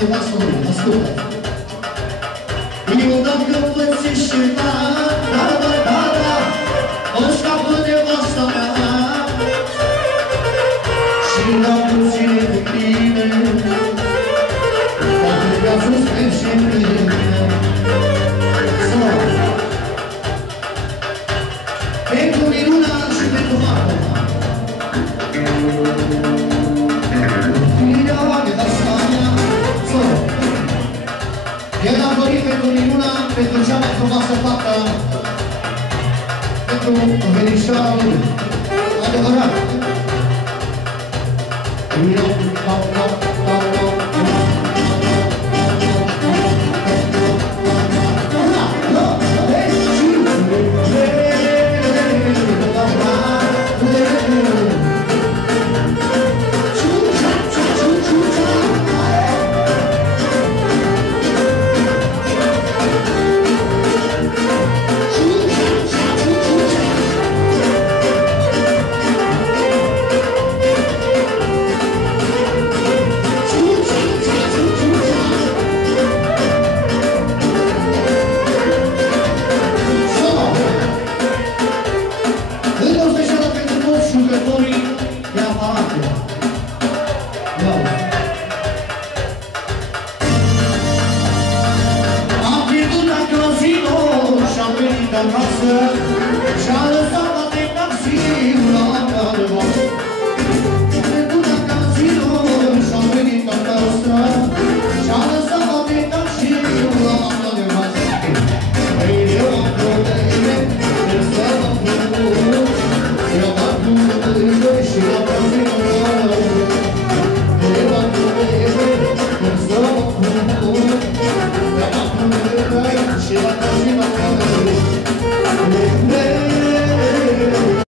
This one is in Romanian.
nevastă lui, ascultă. Eu dacă pățește ta, da, da, da, da, o scapă nevasta mea. Și dacă ține de tine, dacă mi-a fost pe mine. Pentru Miruna și pentru Marta. El a dorit pentru Miruna, pentru cea mai frumoasă fată, pentru verișoara lui. Adevărat! Am pierdut la casino și am venit acasă.